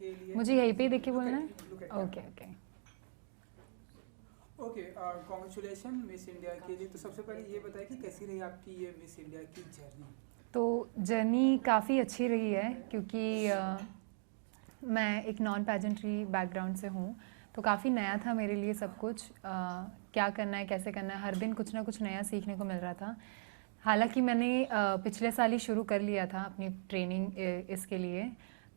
के लिए मुझे यहीं पे ही देख के look बोलना at- है? look at okay camera. Okay. Okay, congratulation miss India के लिए। तो सबसे पहले ये बताइए कि कैसी रही आपकी ये मिस इंडिया की जर्नी? तो जर्नी काफ़ी अच्छी रही है क्योंकि मैं एक नॉन पैजेंट्री बैकग्राउंड से हूँ, तो काफ़ी नया था मेरे लिए सब कुछ। क्या करना है, कैसे करना है, हर दिन कुछ ना कुछ नया सीखने को मिल रहा था। हालांकि मैंने पिछले साल ही शुरू कर लिया था अपनी ट्रेनिंग इसके लिए,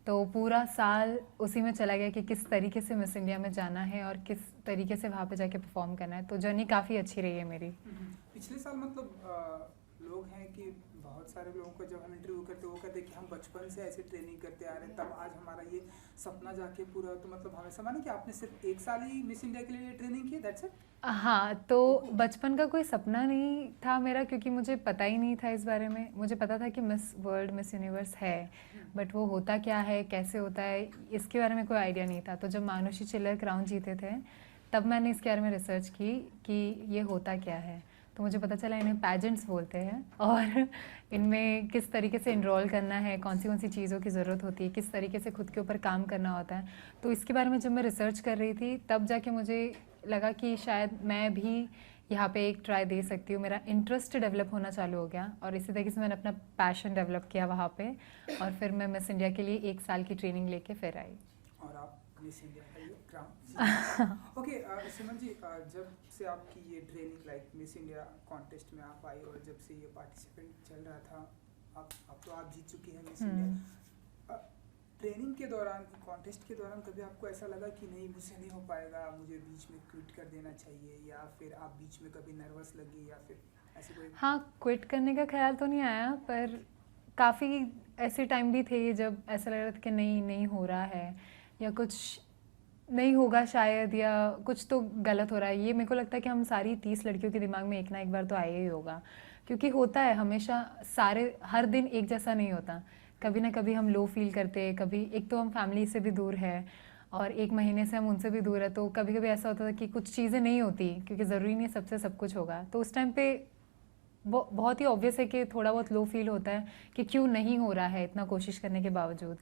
तो पूरा साल उसी में चला गया कि किस तरीके से मिस इंडिया में जाना है और किस तरीके से वहाँ पे जाके परफॉर्म करना है। तो जर्नी काफ़ी अच्छी रही है मेरी। पिछले साल मतलब लोग हैं कि बहुत सारे लोगों को जब हम इंटरव्यू करते हैं वो कहते हैं कि हम बचपन से ऐसे ट्रेनिंग करते आ रहे हैं, तब आज हमारा ये सपना जाके पूरा। तो मतलब हमें समझ कि आपने सिर्फ एक साल ही मिस इंडिया के लिए ट्रेनिंग की, दैट्स इट? हाँ, तो बचपन का कोई सपना नहीं था मेरा, क्योंकि मुझे पता ही नहीं था इस बारे में। मुझे पता था कि मिस वर्ल्ड, मिस यूनिवर्स है, बट वो होता क्या है, कैसे होता है, इसके बारे में कोई आइडिया नहीं था। तो जब मानुषी चिल्लर क्राउन जीते थे, तब मैंने इसके बारे में रिसर्च की कि ये होता क्या है। तो मुझे पता चला इन्हें पैजेंट्स बोलते हैं और इनमें किस तरीके से इनरोल करना है, कौन सी चीज़ों की ज़रूरत होती है, किस तरीके से खुद के ऊपर काम करना होता है। तो इसके बारे में जब मैं रिसर्च कर रही थी, तब जाके मुझे लगा कि शायद मैं भी यहाँ पे एक ट्राई दे सकती हूँ। मेरा इंटरेस्ट डेवलप होना चालू हो गया और इसी तरीके से मैंने अपना पैशन डेवलप किया वहाँ पे, और फिर मैं मिस इंडिया के लिए एक साल की ट्रेनिंग लेके फिर आई। और आप मिस इंडिया का ये क्राउन। ओके सिमरन जी, जब से आपकी ये training like miss India contest में आप आई और जब से ये पार्टिसिपेंट चल रहा था, अब तो आप जीत चुकी हैं मिस इंडिया। ट्रेनिंग के दौरान, कॉन्टेस्ट के दौरान कभी आपको ऐसा लगा कि नहीं मुझसे नहीं हो पाएगा, मुझे बीच में क्विट कर देना चाहिए, या फिर आप बीच में कभी नर्वस लगी या फिर ऐसे कोई? हाँ, क्विट करने का ख्याल तो नहीं आया, पर काफ़ी ऐसे टाइम भी थे जब ऐसा लग रहा था कि नहीं हो रहा है, या कुछ नहीं होगा शायद, या कुछ तो गलत हो रहा है। ये मेरे को लगता है कि हम सारी 30 लड़कियों के दिमाग में एक ना एक बार तो आया ही होगा, क्योंकि होता है हमेशा, सारे हर दिन एक जैसा नहीं होता। कभी ना कभी हम लो फील करते हैं, कभी एक तो हम फैमिली से भी दूर है और एक महीने से हम उनसे भी दूर है, तो कभी कभी ऐसा होता था कि कुछ चीज़ें नहीं होती, क्योंकि ज़रूरी नहीं सबसे सब कुछ होगा। तो उस टाइम पे बहुत ही ऑब्वियस है कि थोड़ा बहुत लो फील होता है कि क्यों नहीं हो रहा है इतना कोशिश करने के बावजूद।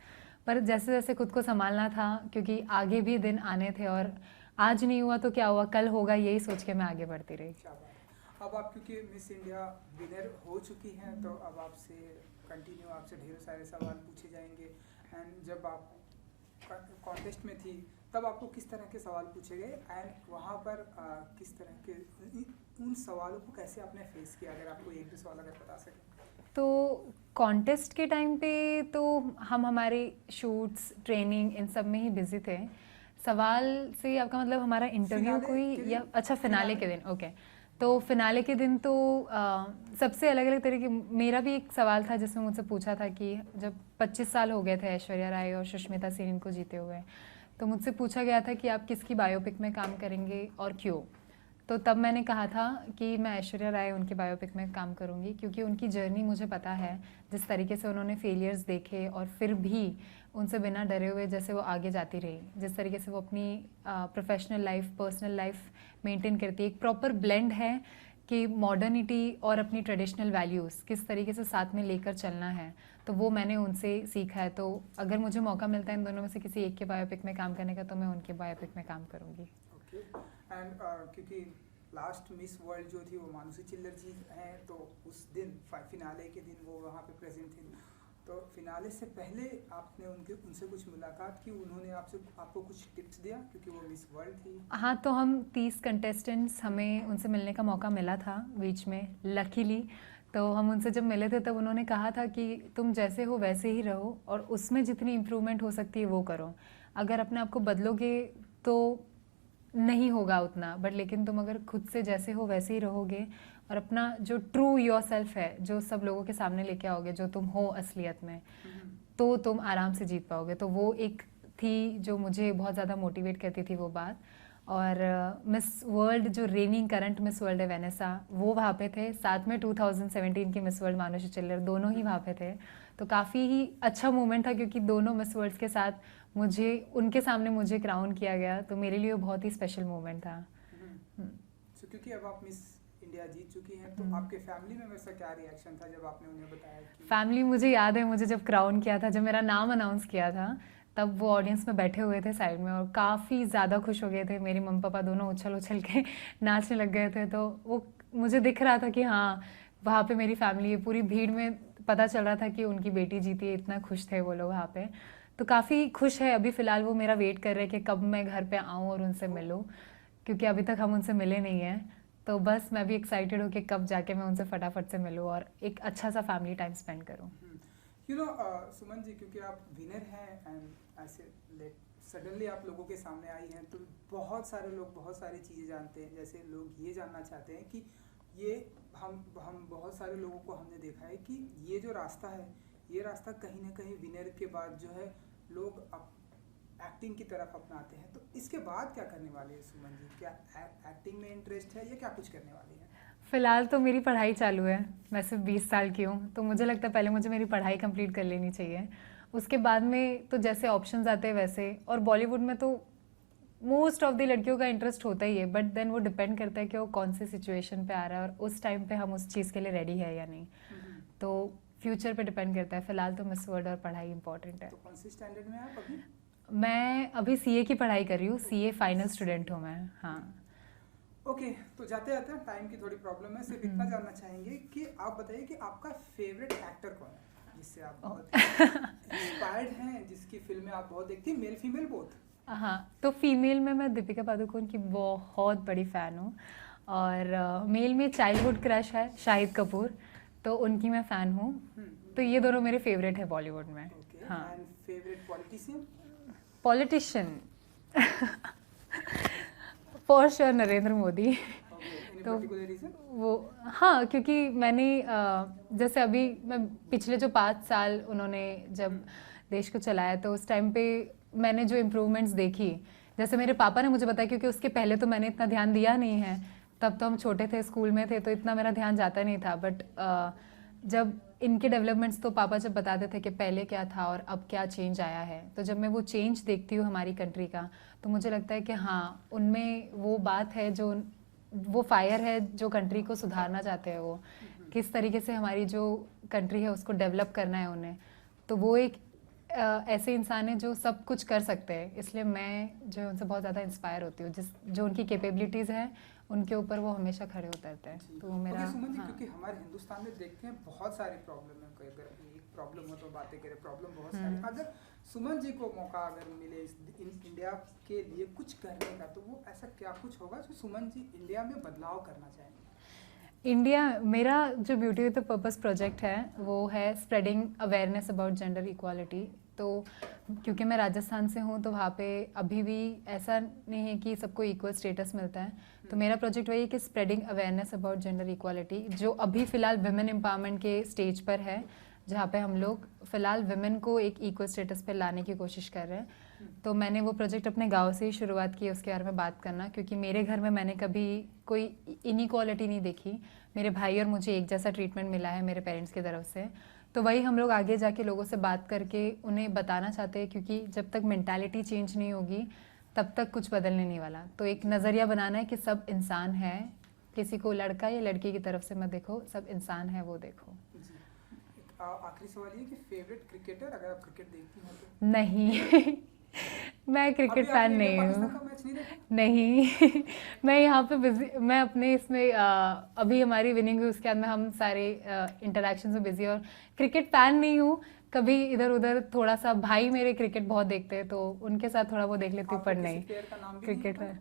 पर जैसे जैसे खुद को संभालना था, क्योंकि आगे भी दिन आने थे और आज नहीं हुआ तो क्या हुआ, कल होगा, यही सोच के मैं आगे बढ़ती रही। क्या बात है। अब आप क्योंकि मिस इंडिया विनर हो चुकी हैं, तो अब आपसे कंटिन्यू आपसे ढेर सारे सवाल पूछे जाएंगे। एंड जब आप कॉन्टेस्ट में थी तब आपको किस तरह के सवाल पूछे गए, एंड वहाँ पर किस तरह के उन सवालों को कैसे आपने फेस किया? अगर आपको एक दो सवाल अगर बता सकें। तो कॉन्टेस्ट के टाइम पे तो हम हमारे शूट्स, ट्रेनिंग, इन सब में ही बिजी थे। सवाल से आपका मतलब हमारा इंटरव्यू फिनाले कोई के दिन, या अच्छा फिनाले के फिनाले। दिन? ओके। तो फिनाले के दिन तो सबसे अलग अलग तरीके, मेरा भी एक सवाल था जिसमें मुझसे पूछा था कि जब 25 साल हो गए थे ऐश्वर्या राय और सुष्मिता सेन इनको जीते हुए, तो मुझसे पूछा गया था कि आप किसकी बायोपिक में काम करेंगे और क्यों। तो तब मैंने कहा था कि मैं ऐश्वर्या राय उनके बायोपिक में काम करूंगी, क्योंकि उनकी जर्नी मुझे पता है, जिस तरीके से उन्होंने फेलियर्स देखे और फिर भी उनसे बिना डरे हुए जैसे वो आगे जाती रही, जिस तरीके से वो अपनी professional life, personal life maintain करती है, एक प्रॉपर ब्लेंड है कि मॉडर्निटी और अपनी ट्रेडिशनल वैल्यूज़ किस तरीके से साथ में लेकर चलना है। तो वो मैंने उनसे सीखा है। तो अगर मुझे मौका मिलता है इन दोनों में से किसी एक के बायोपिक में काम करने का, तो मैं उनके बायोपिक में काम करूँगी। ओके। एंड क्योंकि लास्ट मिस वर्ल्ड जो थी वो मानुषी चिल्लर जी हैं, तो उस दिन फिनाले के दिन वो वहाँ पे प्रेजेंट थी, तो फिनाले से पहले आपने उनसे कुछ मुलाकात की? उन्होंने आपको कुछ टिप्स दिया क्योंकि वो मिस वर्ल्ड थी? हाँ, तो हम 30 कंटेस्टेंट्स, हमें उनसे मिलने का मौका मिला था बीच में, लकीली। तो हम उनसे जब मिले थे तब उन्होंने कहा था कि तुम जैसे हो वैसे ही रहो और उसमें जितनी इम्प्रूवमेंट हो सकती है वो करो। अगर अपने आप को बदलोगे तो नहीं होगा उतना, बट लेकिन तुम अगर खुद से जैसे हो वैसे ही रहोगे और अपना जो ट्रू योर सेल्फ है, जो सब लोगों के सामने लेके आओगे, जो तुम हो असलियत में, तो तुम आराम से जीत पाओगे। तो वो एक थी जो मुझे बहुत ज़्यादा मोटिवेट करती थी वो बात। और मिस वर्ल्ड जो रेनिंग करंट मिस वर्ल्ड है वेनेसा, वो वहाँ पे थे, साथ में 2017 की मिस वर्ल्ड मानुषी चिल्लर, दोनों ही वहाँ पे थे। तो काफ़ी ही अच्छा मोमेंट था, क्योंकि दोनों मिस वर्ल्ड्स के साथ मुझे, उनके सामने मुझे क्राउन किया गया, तो मेरे लिए वो बहुत ही स्पेशल मोमेंट था। सो क्योंकि अब आप मिस इंडिया जीत चुकी हैं, तो आपके फैमिली में से क्या रिएक्शन था जब आपने उन्हें बताया कि? फैमिली, मुझे याद है मुझे जब क्राउन किया था, जब मेरा नाम अनाउंस किया था, तब वो ऑडियंस में बैठे हुए थे साइड में और काफ़ी ज़्यादा खुश हो गए थे। मेरी मम्मी पापा दोनों उछल उछल के नाचने लग गए थे। तो वो मुझे दिख रहा था कि हाँ, वहाँ पे मेरी फैमिली है। पूरी भीड़ में पता चल रहा था कि उनकी बेटी जीती है, इतना खुश थे वो लोग वहाँ पे। तो काफ़ी खुश है। अभी फ़िलहाल वो मेरा वेट कर रहे हैं कि कब मैं घर पे आऊँ और उनसे मिलूँ, क्योंकि अभी तक हम उनसे मिले नहीं हैं। तो बस मैं भी एक्साइटेड हूँ कि कब जाके मैं उनसे फटाफट से मिलूँ और एक अच्छा सा फैमिली टाइम स्पेंड करूँ। सुमन जी, क्योंकि आप विनर हैं एंड ऐसे लेट सडनली आप लोगों के सामने आई हैं, तो बहुत सारे लोग बहुत सारी चीज़ें जानते हैं। जैसे लोग ये जानना चाहते हैं कि ये हम बहुत सारे लोगों को हमने देखा है कि ये जो रास्ता है, ये रास्ता कहीं ना कहीं विनर के बाद जो है लोग एक्टिंग की तरफ अपनाते हैं। तो इसके बाद क्या करने वाले हैं सुमन जी? क्या एक्टिंग में इंटरेस्ट है या क्या कुछ करने वाली है? फ़िलहाल तो मेरी पढ़ाई चालू है। मैं सिर्फ 20 साल की हूँ, तो मुझे लगता है पहले मुझे मेरी पढ़ाई कंप्लीट कर लेनी चाहिए। उसके बाद में तो जैसे ऑप्शंस आते हैं वैसे। और बॉलीवुड में तो मोस्ट ऑफ द लड़कियों का इंटरेस्ट होता ही है, बट देन वो डिपेंड करता है कि वो कौन सी सिचुएशन पे आ रहा है और उस टाइम पे हम उस चीज़ के लिए रेडी है या नहीं। तो फ्यूचर पे डिपेंड करता है। फ़िलहाल तो मिस वर्ल्ड और पढ़ाई इंपॉर्टेंट है। तो कौन सी स्टैंडर्ड में आप अभी? मैं अभी सीए की पढ़ाई कर रही हूँ। सीए फाइनल स्टूडेंट हूँ मैं। हाँ। ओके, तो जाते जाते टाइम की थोड़ी प्रॉब्लम है, सिर्फ इतना जानना चाहेंगे कि आप बताइए कि आपका फेवरेट एक्टर कौन है, जिससे आप बहुत इंस्पायर्ड हैं, जिसकी फिल्में आप बहुत देखती हैं, मेल फीमेल बोथ? हाँ, तो फीमेल में मैं दीपिका पादुकोण की बहुत बड़ी फ़ैन हूँ। और मेल में चाइल्डहुड क्रश है शाहिद कपूर, तो उनकी मैं फ़ैन हूँ। तो ये दोनों मेरे फेवरेट है बॉलीवुड में। हाँ। And favourite politician? Politician for sure Narendra Modi. Any तो पर्टिकुलर रीजन? वो, हाँ, क्योंकि मैंने जैसे अभी मैं पिछले जो 5 साल उन्होंने जब देश को चलाया, तो उस टाइम पे मैंने जो इम्प्रूवमेंट्स देखी, जैसे मेरे पापा ने मुझे बताया, क्योंकि उसके पहले तो मैंने इतना ध्यान दिया नहीं है। तब तो हम छोटे थे, स्कूल में थे, तो इतना मेरा ध्यान जाता नहीं था। बट जब इनके डेवलपमेंट्स, तो पापा जब बताते थे कि पहले क्या था और अब क्या चेंज आया है, तो जब मैं वो चेंज देखती हूँ हमारी कंट्री का, तो मुझे लगता है कि हाँ, उनमें वो बात है, जो वो फायर है जो कंट्री को सुधारना चाहते हैं। वो किस तरीके से हमारी जो कंट्री है उसको डेवलप करना है उन्हें। तो वो एक ऐसे इंसान है जो सब कुछ कर सकते हैं। इसलिए मैं जो है उनसे बहुत ज़्यादा इंस्पायर होती हूँ। जो उनकी कैपेबिलिटीज़ हैं, उनके ऊपर वो हमेशा खड़े उतरते हैं। तो वो मेरा, सुमन जी, हाँ। क्योंकि हमारे हिंदुस्तान में देखते हैं बहुत सारी प्रॉब्लम है। कोई अगर एक प्रॉब्लम हो तो बातें करें, प्रॉब्लम बहुत सारी। अगर सुमन जी को मौका अगर मिले इंडिया के लिए कुछ करने का, तो वो ऐसा क्या कुछ होगा जो सुमन जी इंडिया में बदलाव करना चाहेंगे? इंडिया, मेरा जो beauty with the purpose project है, वो है spreading awareness about gender equality. तो क्योंकि मैं राजस्थान से हूँ, तो वहाँ पे अभी भी ऐसा नहीं है कि सबको इक्वल स्टेटस मिलता है। तो मेरा प्रोजेक्ट वही है कि spreading awareness about gender equality, जो अभी फ़िलहाल विमेन एम्पावरमेंट के स्टेज पर है, जहाँ पे हम लोग फ़िलहाल विमेन को एक इक्वल स्टेटस पर लाने की कोशिश कर रहे हैं। तो मैंने वो प्रोजेक्ट अपने गांव से ही शुरुआत की, उसके बारे में बात करना, क्योंकि मेरे घर में मैंने कभी कोई इनइक्वालिटी नहीं देखी। मेरे भाई और मुझे एक जैसा ट्रीटमेंट मिला है मेरे पेरेंट्स की तरफ से। तो वही हम लोग आगे जाके लोगों से बात करके उन्हें बताना चाहते हैं, क्योंकि जब तक मेंटालिटी चेंज नहीं होगी तब तक कुछ बदलने नहीं वाला। तो एक नज़रिया बनाना है कि सब इंसान है, किसी को लड़का या लड़की की तरफ से मत देखो, सब इंसान है वो देखो। आखिरी सवाल ये कि फेवरेट क्रिकेटर, अगर आप क्रिकेट देखती हैं तो? नहीं मैं क्रिकेट फैन नहीं हूँ। नहीं मैं यहाँ पे बिजी, मैं अपने इसमें अभी हमारी विनिंग हुई, उसके बाद में हम सारे इंटरेक्शन में बिजी, और क्रिकेट फैन नहीं हूँ। कभी इधर उधर थोड़ा सा, भाई मेरे क्रिकेट बहुत देखते हैं, तो उनके साथ थोड़ा वो देख लेती हूँ, पर नहीं क्रिकेट फैन।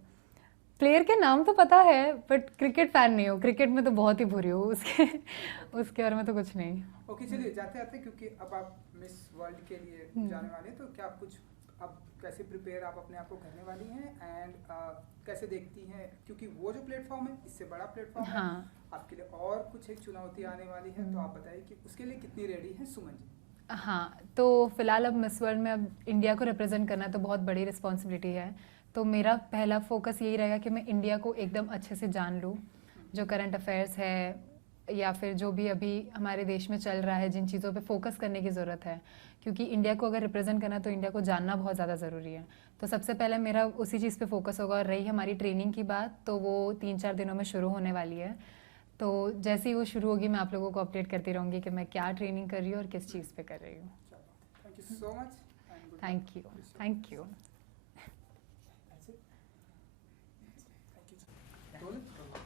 प्लेयर के नाम तो पता है, बट क्रिकेट फैन नहीं हूँ। क्रिकेट में तो बहुत ही बुरी हूँ, उसके बारे में तो कुछ नहीं। ओके, चलिए जाते आते, क्योंकि अब आप मिस वर्ल्ड के लिए जाने वाले हैं, तो क्या आप कुछ अब कैसे प्रिपेयर आप अपने आप को करने वाली हैं, एंड कैसे देखती हैं, क्योंकि वो जो प्लेटफॉर्म है इससे बड़ा प्लेटफॉर्म है, आपके लिए और कुछ एक चुनौती आने वाली है, तो आप बताइए कि उसके लिए कितनी रेडी हैं सुमन जी? हाँ, तो फिलहाल अब मिस वर्ल्ड में अब इंडिया को रिप्रेजेंट करना तो बहुत बड़ी रिस्पॉन्सिबिलिटी है। तो मेरा पहला फोकस यही रहेगा कि मैं इंडिया को एकदम अच्छे से जान लूँ, जो करंट अफेयर्स है या फिर जो भी अभी हमारे देश में चल रहा है, जिन चीज़ों पे फोकस करने की ज़रूरत है, क्योंकि इंडिया को अगर रिप्रेजेंट करना तो इंडिया को जानना बहुत ज़्यादा ज़रूरी है। तो सबसे पहले मेरा उसी चीज़ पे फोकस होगा। और रही हमारी ट्रेनिंग की बात, तो वो 3-4 दिनों में शुरू होने वाली है। तो जैसे ही वो शुरू होगी, मैं आप लोगों को अपडेट करती रहूँगी कि मैं क्या ट्रेनिंग कर रही हूँ और किस चीज़ पे कर रही हूँ। Thank you so much. Thank you, thank you.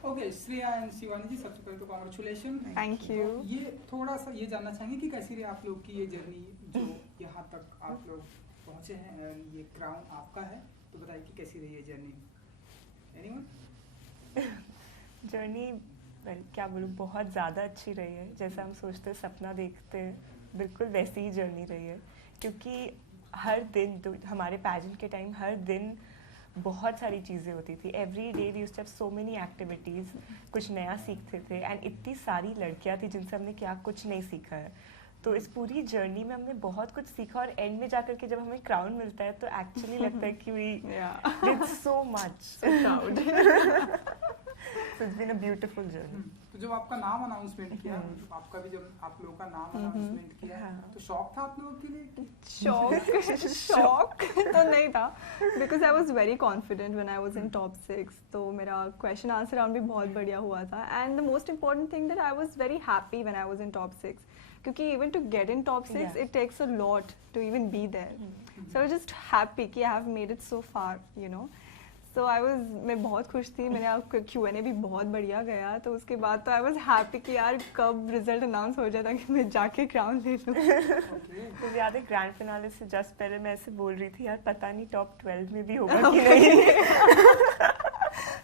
Okay, Shreya and Shivani ji, सबसे पहले तो कॉन्ग्रेचुलेशन। Thank you. ये थोड़ा सा ये जानना चाहेंगे कि कैसी रही आप लोग की ये जर्नी, जो यहाँ तक आप लोग पहुँचे हैं, and ये क्राउन आपका है, तो बताइए कि कैसी रही ये जर्नी। एनीवन? जर्नी क्या बोलूँ, बहुत ज़्यादा अच्छी रही है। जैसा हम सोचते हैं, सपना देखते हैं, बिल्कुल वैसी ही जर्नी रही है। क्योंकि हर दिन तो हमारे पैजेंट के टाइम हर दिन बहुत सारी चीज़ें होती थी। Every day we used to have so many activities, कुछ नया सीखते थे। एंड इतनी सारी लड़कियां थी जिनसे हमने क्या कुछ नहीं सीखा है। तो इस पूरी जर्नी में हमने बहुत कुछ सीखा, और एंड में जाकर के जब हमें क्राउन मिलता है तो एक्चुअली लगता है कि we did so much, so proud. So it's been a beautiful journey. तो जब आपका नाम अनाउंसमेंट किया, आपका भी जब आप लोगों का नाम अनाउंसमेंट किया, तो शॉक था आप लोगों के लिए? शॉक तो नहीं था, because I was very confident when I was in top 6। तो मेरा क्वेश्चन आंसर राउंड भी बहुत बढ़िया हुआ था। And the most important thing that I was very happy when I was in top 6, क्योंकि even to get in top 6 it takes a lot to even be there. So I was just happy कि I have made it so far, you know. So मैं बहुत खुश थी। मेरा Q&A भी बहुत बढ़िया गया। तो उसके बाद तो आई वाज हैप्पी कि यार कब रिजल्ट अनाउंस हो जाता कि मैं जाके क्राउन ले लूँ। तो याद है ग्रैंड फिनाले से जस्ट पहले मैं ऐसे बोल रही थी, यार पता नहीं टॉप 12 में भी होगा कि नहीं।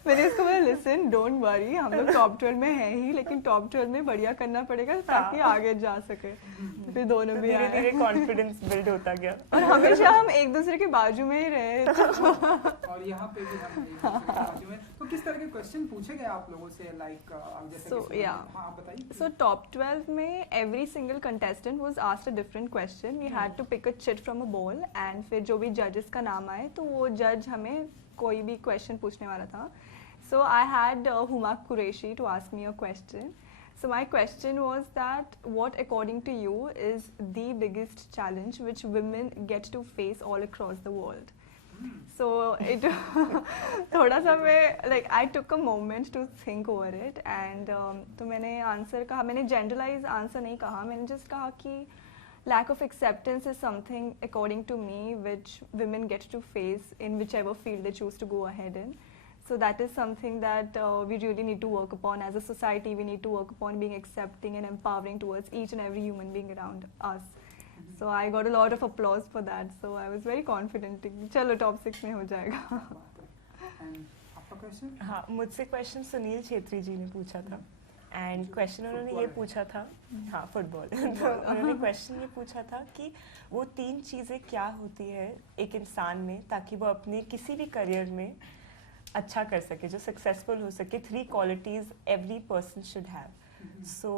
मैंने इसको बोला, लिसन डोंट वरी, हम लोग टॉप 12 में हैं ही, लेकिन टॉप 12 में बढ़िया करना पड़ेगा ताकि आगे जा सके। तो फिर दोनों भी धीरे धीरे कॉन्फिडेंस बिल्ड होता गया, और हमेशा हम एक दूसरे के बाजू में ही रहे। और यहाँ पे भी हम एक दूसरे के बाजू में। तो किस तरह के क्वेश्चन पूछे गए आप लोगों से, लाइक जैसे कि आप बताइए। So top 12 में every single contestant was asked a different question. We had to pick a chit from a bowl, and फिर जो भी judges का नाम आए तो वो judge हमें कोई भी question पूछने वाला था। So I had Huma Qureshi to ask me a question. So my question was that what according to you is the biggest challenge which women get to face all across the world? So it थोड़ा सा मैं like I took a moment to think over it, and तो मैंने answer कहा, मैंने generalize answer नहीं कहा, मैंने just कहा कि lack of acceptance is something according to me which women get to face in whichever field they choose to go ahead in. So that is something that we really need to work upon as a society. We need to work upon being accepting and empowering towards each and every human being around us. So I got a lot of applause for that. So I was very confident कि चलो top 6 में हो जाएगा। आपका question? हाँ, मुझसे question Sunil Chhetri जी ने पूछा था। एंड क्वेश्चन उन्होंने ये पूछा था, हाँ फुटबॉल। तो उन्होंने क्वेश्चन ये पूछा था कि वो 3 चीज़ें क्या होती है एक इंसान में ताकि वो अपने किसी भी करियर में अच्छा कर सके, जो सक्सेसफुल हो सके। 3 qualities every person should have. So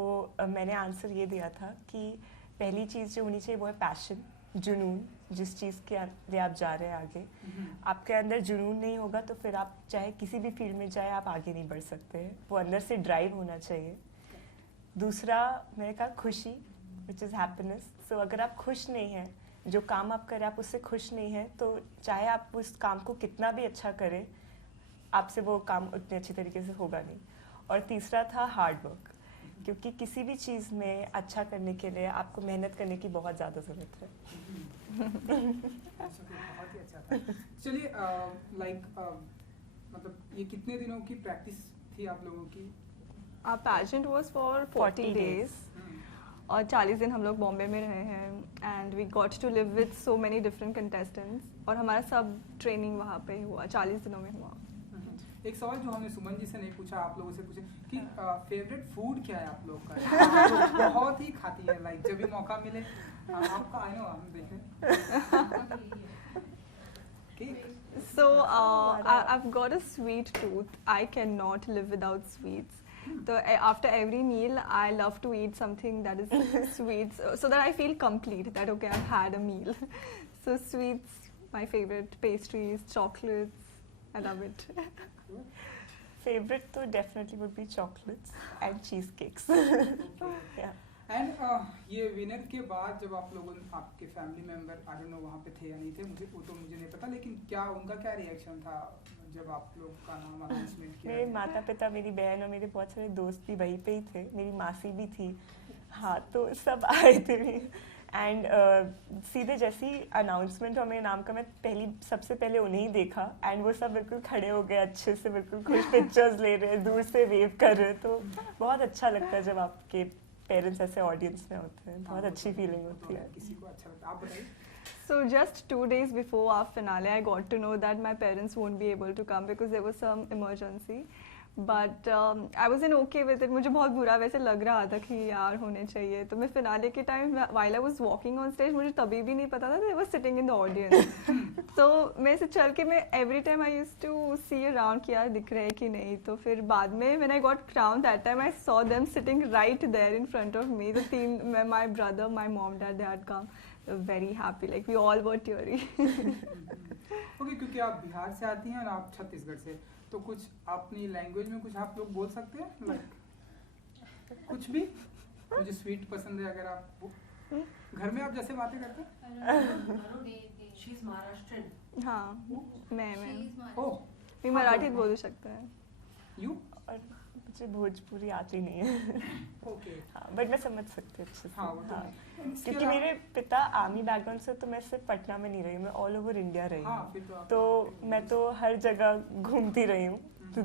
मैंने आंसर ये दिया था कि पहली चीज़ जो होनी चाहिए वो है पैशन, जुनून। जिस चीज़ के लिए आप जा रहे हैं आगे, आपके अंदर जुनून नहीं होगा तो फिर आप चाहे किसी भी फील्ड में जाए आप आगे नहीं बढ़ सकते हैं। वो अंदर से ड्राइव होना चाहिए। दूसरा मैंने कहा खुशी, विच इज़ हैप्पीनेस। सो अगर आप खुश नहीं हैं, जो काम आप करें आप उससे खुश नहीं हैं, तो चाहे आप उस काम को कितना भी अच्छा करें, आपसे वो काम उतने अच्छी तरीके से होगा नहीं। और तीसरा था हार्ड वर्क, क्योंकि किसी भी चीज़ में अच्छा करने के लिए आपको मेहनत करने की बहुत ज़्यादा ज़रूरत है। बहुत ही अच्छा था। चलिए लाइक मतलब ये कितने दिनों की प्रैक्टिस थी आप लोगों की? Our pageant was for 40 days. और 40 दिन हम लोग बॉम्बे में रहे हैं, and we got to live with so many different contestants, और हमारा सब ट्रेनिंग वहाँ पे हुआ, 40 दिनों में हुआ। एक सवाल जो हमने सुमन जी से नहीं पूछा, आप लोगों से पूछे कि फेवरेट फूड क्या है आप लोग का? आप लोग बहुत ही खाती है, लाइक जब भी मौका मिले आपका। आई नो, हम देखें। So I've got a sweet tooth. I cannot live without sweets. So after every meal, I love to eat something that is sweet, so that I feel complete. That okay, I've had a meal. So sweets, my favorite. Pastries, chocolates, I love it. Favorite तो definitely would be chocolates and cheesecakes. And ये winner के बाद जब आप लोगों आपके family member, I don't know वहाँ पे थे या नहीं थे, मुझे नहीं पता, लेकिन क्या उनका क्या रिएक्शन था जब आप लोग का नाम अनाउंसमेंट किया? मेरे माता पिता, मेरी बहन और मेरे बहुत सारे दोस्त भी वहीं पे ही थे, मेरी मासी भी थी। हाँ, तो सब आए थे एंड सीधे जैसी अनाउंसमेंट हुआ मेरे नाम का, मैं सबसे पहले उन्हें ही देखा एंड वो सब बिल्कुल खड़े हो गए अच्छे से, बिल्कुल खुश पिक्चर्स ले रहे हैं, दूर से वेव कर रहे हैं, तो बहुत अच्छा लगता है जब आपके पेरेंट्स ऐसे ऑडियंस में होते हैं, बहुत अच्छी फीलिंग होती है। किसी को अच्छा लगता है। आप बताइए। So just 2 days before our finale, I got to know that my parents won't be able to come because there was some emergency. But I wasn't okay with it. मुझे बहुत बुरा वैसे लग रहा था कि यार होने चाहिए। तो मैं फिनाले के time while I was walking on stage, मुझे तभी भी नहीं पता था they were sitting in the audience. तो मैं से चल के मैं every time I used to see around कि यार दिख रहे हैं कि नहीं। तो फिर बाद में when I got crowned that time, I saw them sitting right there in front of me. The team, my brother, my mom, dad, they had come. Very happy, like we all were teary. Okay, क्योंकि आप बिहार से आती हैं और आप छत्तीसगढ़ से, तो कुछ अपनी लैंग्वेज में कुछ आप लोग बोल सकते हैं, लाइक कुछ भी? मुझे स्वीट पसंद है, अगर आप घर में आप जैसे बातें करते हैं। She's Maharashtrian. हाँ, मैं ओह, मैं मराठी बोल सकता है। यू? और मुझे भोजपुरी आती नहीं है। ओके। हाँ, बट मैं समझ सकती हूँ अच्छे से। हाँ, वो तो है। इसके क्योंकि अलावा- मेरे पिता आर्मी बैकग्राउंड से, तो मैं सिर्फ पटना में नहीं रही, मैं ऑल ओवर इंडिया रही हाँ, हूँ, फिर तो आप- तो मैं तो हर जगह घूमती रही हूँ,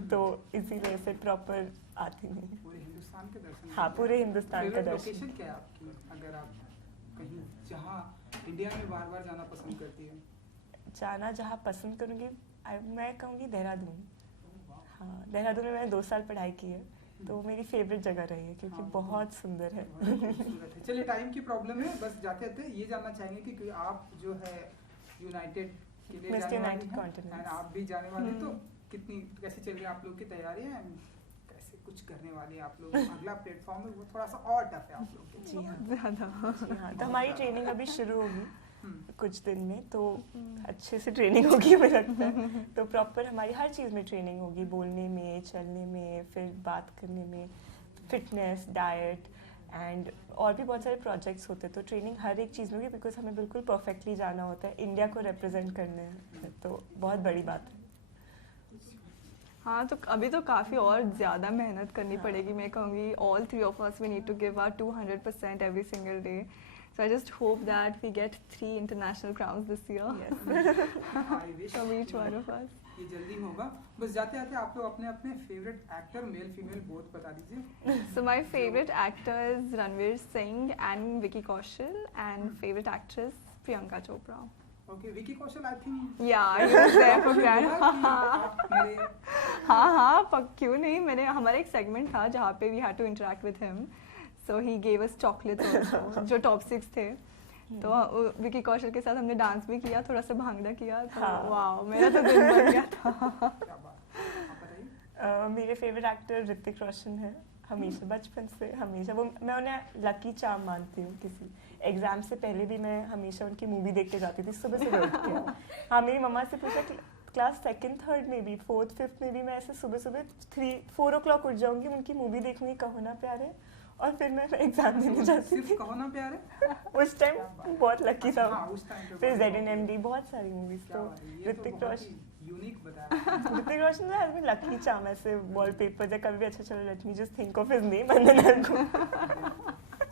तो इसीलिए से प्रॉपर आती नहीं। पूरे हिंदुस्तान के दर्शन। हाँ, पूरे हिंदुस्तान का फेवरेट दर्शन। लोकेशन क्या है आपकी, अगर आप कहीं जहाँ इंडिया में बार-बार जाना पसंद करती है? जाना जहाँ पसंद करूँगी, मैं कहूँगी देहरादून। हाँ, देहरादून में मैंने 2 साल पढ़ाई की है, तो वो मेरी फेवरेट जगह रही है क्योंकि हाँ, बहुत सुंदर है। बहुत खूबसूरत है। चलिए, टाइम की प्रॉब्लम है, बस जाते जाते ये जानना चाहेंगे कि क्योंकि आप जो है यूनाइटेड के लिए Mr. जाने वाली United हैं, Continents। and आप भी जाने वाले हैं, तो कितनी कैसे चल रही है आप लोग की तैयारियां, कैसे कुछ करने वाले हैं आप लोग? अगला प्लेटफॉर्म है वो थोड़ा सा और टफ है आप लोग के लिए। जी हाँ, ज़्यादा। जी हाँ, तो हमारी ट्रेनिंग अभी शुरू होगी हम्म, कुछ दिन में, तो अच्छे से ट्रेनिंग होगी मुझे लगता है। तो प्रॉपर हमारी हर चीज़ में ट्रेनिंग होगी, बोलने में, चलने में, फिर बात करने में, फिटनेस, डाइट एंड और भी बहुत सारे प्रोजेक्ट्स होते हैं, तो ट्रेनिंग हर एक चीज़ में होगी बिकॉज हमें बिल्कुल परफेक्टली जाना होता है, इंडिया को रिप्रेजेंट करने है, तो बहुत बड़ी बात है। हाँ, तो अभी तो काफ़ी और ज़्यादा मेहनत करनी पड़ेगी। मैं कहूँगी all 3 of us we need to give our 200% every single day. So I just hope that we get 3 international crowns this year I wish from each one of us. ये जल्दी होगा। बस जाते जाते आप लोग अपने अपने favourite actor, male female both बता दीजिए। So my favorite actor is Ranveer Singh and Vicky Kaushal, and favorite actress Priyanka Chopra. Okay, Vicky Kaushal I think Yeah, he was there for grand. मेरे हाँ, क्यों नहीं? हमारा एक सेगमेंट था जहाँ पे we had to interact with him. So he gave us chocolates also, जो top 6 थे। तो विकी कौशल के साथ हमने डांस भी किया, थोड़ा सा भांगड़ा किया, तो हाँ। वाह, मेरा तो दिन बन गया था। क्या बात, आप बताइए। मेरे फेवरेट एक्टर ऋतिक रोशन है, हमेशा बचपन से, हमेशा वो, मैं उन्हें लकी चार्म मानती हूँ। किसी एग्जाम से पहले भी मैं हमेशा उनकी मूवी देख के जाती थी सुबह सुबह उठ के। हाँ, मेरी मम्मा से पूछा कि क्लास 2nd 3rd में भी 4th 5th में भी मैं ऐसे सुबह सुबह 3-4 o'clock उठ जाऊँगी, उनकी मूवी देखूँगी कहो ना प्यारे, और फिर मैं एग्जाम देने जाती सिर्फ थी। कहो ना प्यारे। उस टाइम बहुत लकी था। हाँ, उस टाइम पे फिर बहुत- ZNMD, बहुत सारी मूवीज, क्या तो बात है, ये तो ऋतिक बहुत रोशन, ही यूनिक बताया। Hrithik Roshan has been lucky charm, ऐसे वॉलपेपर या कभी भी अच्छा चलो let me just think of his name and then I go.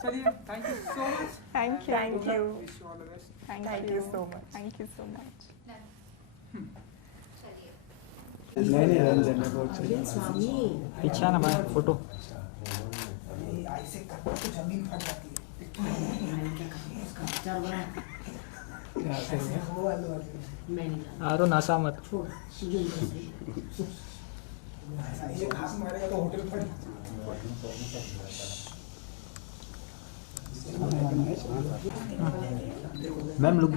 चलिए, thank you so much. Thank you. Thank you. Wish you all the best. Thank you so much. Thank you so much. पीछे ना मैं photo ऐसे करते तो जमीन फट जाती है। आरो नासा मत ये घास मारेगा तो होटल फट मैम लोग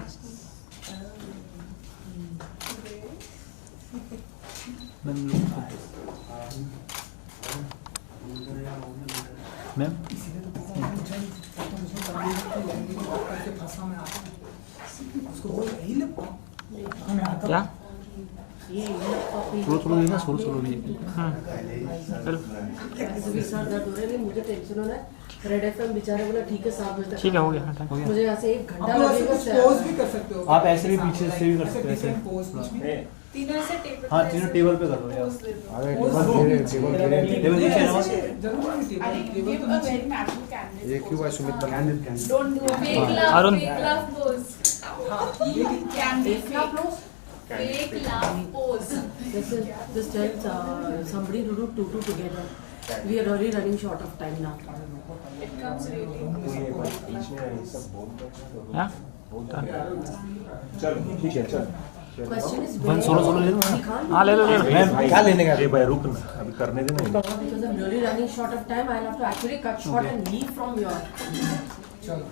मैम उसको बोल रही ले क्या स्लो स्लो देखना, स्लो स्लो देखना। चलो सर दर्द हो रहा है, नहीं मुझे टेंशन हो रहा है। रेड एफएम बेचारे बोला ठीक है 7 बजे तक ठीक है, हो गया, हाँ, टाइम हो गया। मुझे यहाँ से 1 आप घंटा लोग ऐसे लगेगा कुछ पोज भी कर सकते हो। आप ऐसे भी पीछे से भी कर सकते हो, ऐसे। पोज कुछ भी। तीनों ऐसे टेबल हाँ, पे तीनों ऐसे टेबल पे कर लो यार। pose दे दो। अरे Pose टेबल दो। टेबल टेबल टेबल नीचे है ना। जरूर नहीं I table give table a तो नीचे। very natural candid ये क्यों है pose. Sumit candid candid. Don't do a fake Arun. love pose. Candid fake. Fake love pose. just tell somebody to do 2 together. We are really running short of time now. It comes really. हाँ? Question is one solo solo ले लो। हाँ, ले लो ले लो। Ma'am क्या लेने का? भाई रुक ना, अभी करने देना। because I'm really running short of time. I'll have to actually cut short and leave from your. चलो